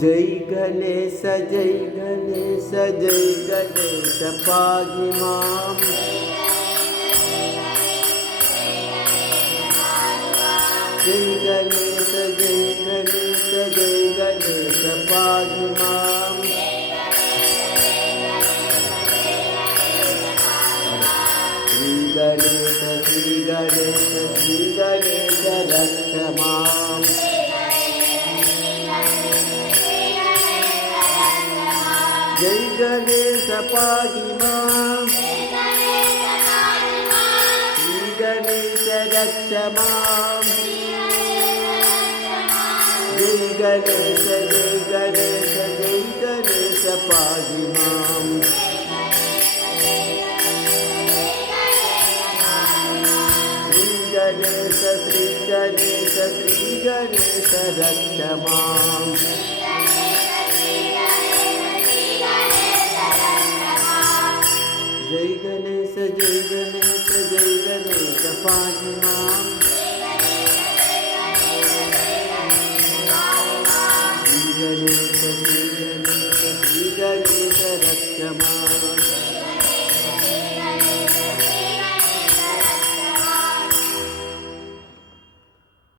जय गणेश जय गणेश जय गणेश पाहि मां। जय गणेश जय गणेश जय गणेश पाहि मां। श्री गणेश रक्ष मां। जय गणेश पाहि मां। श्री गणेश रक्ष मां। जय गणेश पाहि मां। श्री गणेश रक्ष मां। जय गणेश पाहि मां। श्री गणेश रक्ष मां।